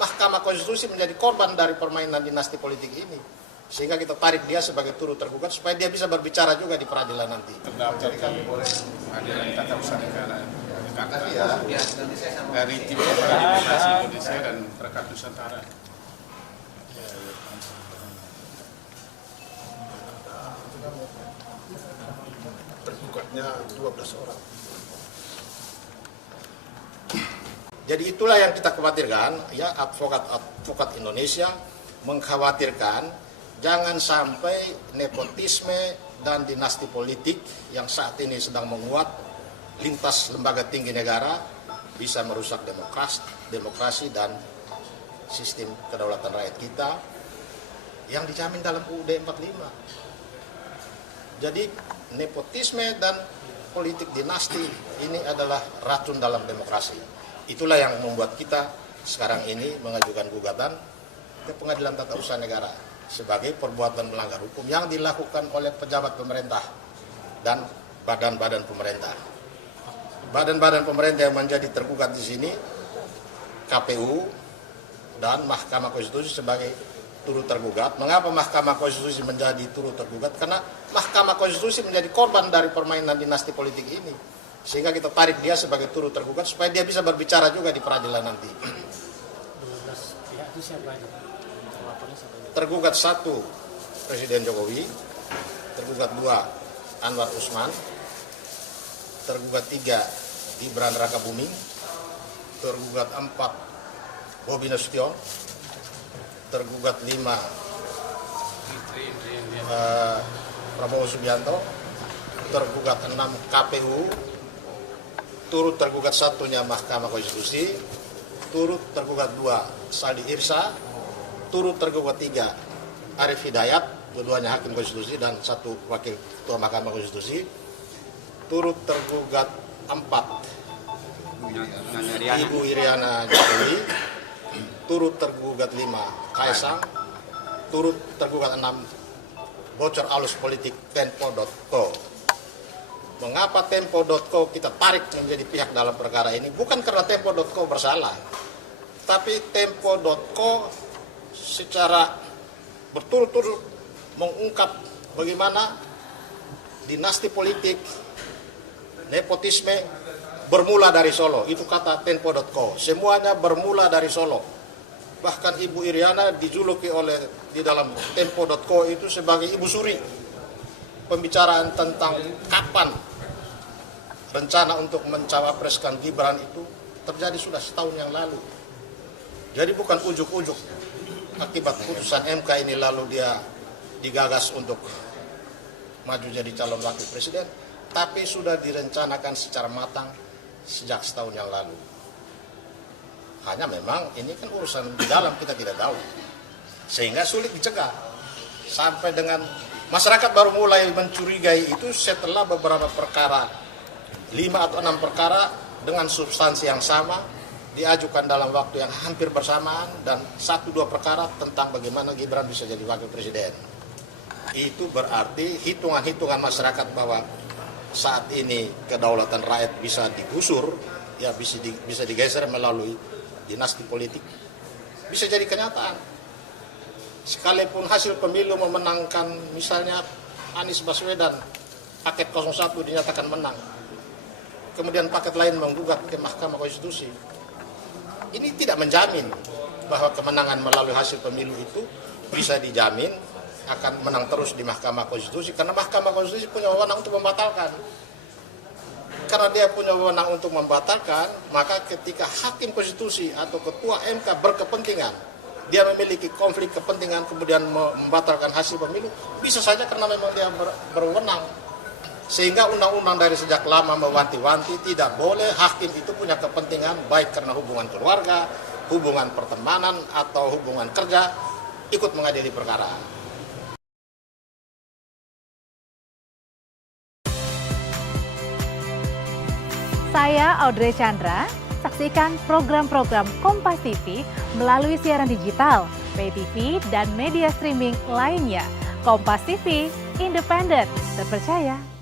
Mahkamah Konstitusi menjadi korban dari permainan dinasti politik ini. Sehingga kita tarik dia sebagai turut tergugat supaya dia bisa berbicara juga di peradilan nanti. Terdaftar di Pengadilan Tata Usaha Negara dari tim Demokrasi Indonesia dan Perkat Nusantara. Tergugatnya 12 orang. Jadi itulah yang kita khawatirkan, ya, advokat Indonesia mengkhawatirkan jangan sampai nepotisme dan dinasti politik yang saat ini sedang menguat lintas lembaga tinggi negara bisa merusak demokrasi dan sistem kedaulatan rakyat kita yang dijamin dalam UUD 45. Jadi nepotisme dan politik dinasti ini adalah racun dalam demokrasi. Itulah yang membuat kita sekarang ini mengajukan gugatan ke Pengadilan Tata Usaha Negara sebagai perbuatan melanggar hukum yang dilakukan oleh pejabat pemerintah dan badan-badan pemerintah. Badan-badan pemerintah yang menjadi tergugat di sini KPU dan Mahkamah Konstitusi sebagai turut tergugat. Mengapa Mahkamah Konstitusi menjadi turut tergugat? Karena Mahkamah Konstitusi menjadi korban dari permainan dinasti politik ini. Sehingga kita tarik dia sebagai turut tergugat supaya dia bisa berbicara juga di peradilan nanti. 12 pihak itu siapa aja? Tergugat 1 Presiden Jokowi, tergugat 2 Anwar Usman, tergugat 3 Gibran Rakabuming, tergugat 4 Bobi Nasution, tergugat 5 Prabowo Subianto, tergugat 6 KPU, turut tergugat 1-nya Mahkamah Konstitusi, turut tergugat 2 Saldi Irsa, turut tergugat 3 Arief Hidayat, keduanya hakim konstitusi dan 1 wakil ketua Mahkamah Konstitusi, turut tergugat 4 Ibu Iriana Jokowi, turut tergugat 5 Kaisang, turut tergugat 6 bocor alus politik Tempo.co. Mengapa Tempo.co kita tarik menjadi pihak dalam perkara ini? Bukan karena Tempo.co bersalah, tapi Tempo.co secara berturut-turut mengungkap bagaimana dinasti politik, nepotisme bermula dari Solo. Itu kata Tempo.co. Semuanya bermula dari Solo. Bahkan Ibu Iriana dijuluki di dalam Tempo.co itu sebagai Ibu Suri. Pembicaraan tentang kapan rencana untuk mencawapreskan Gibran itu terjadi sudah setahun yang lalu. Jadi bukan ujuk-ujuk akibat putusan MK ini lalu dia digagas untuk maju jadi calon wakil presiden, tapi sudah direncanakan secara matang sejak setahun yang lalu. Hanya memang ini kan urusan di dalam kita tidak tahu, sehingga sulit dicegah. Sampai dengan masyarakat baru mulai mencurigai itu setelah beberapa perkara, 5 atau 6 perkara dengan substansi yang sama diajukan dalam waktu yang hampir bersamaan dan 1-2 perkara tentang bagaimana Gibran bisa jadi wakil presiden. Itu berarti hitungan-hitungan masyarakat bahwa saat ini kedaulatan rakyat bisa digusur, ya bisa digeser melalui dinasti politik, bisa jadi kenyataan. Sekalipun hasil pemilu memenangkan misalnya Anies Baswedan, paket 01 dinyatakan menang, kemudian paket lain menggugat ke Mahkamah Konstitusi, ini tidak menjamin bahwa kemenangan melalui hasil pemilu itu bisa dijamin akan menang terus di Mahkamah Konstitusi, karena Mahkamah Konstitusi punya wewenang untuk membatalkan. Karena dia punya wewenang untuk membatalkan, maka ketika hakim konstitusi atau ketua MK berkepentingan, dia memiliki konflik kepentingan kemudian membatalkan hasil pemilu, bisa saja karena memang dia berwenang. Sehingga undang-undang dari sejak lama mewanti-wanti tidak boleh hakim itu punya kepentingan baik karena hubungan keluarga, hubungan pertemanan atau hubungan kerja ikut mengadili perkara. Saya Audrey Chandra, saksikan program-program Kompas TV melalui siaran digital, pay TV, dan media streaming lainnya. Kompas TV, independen, terpercaya,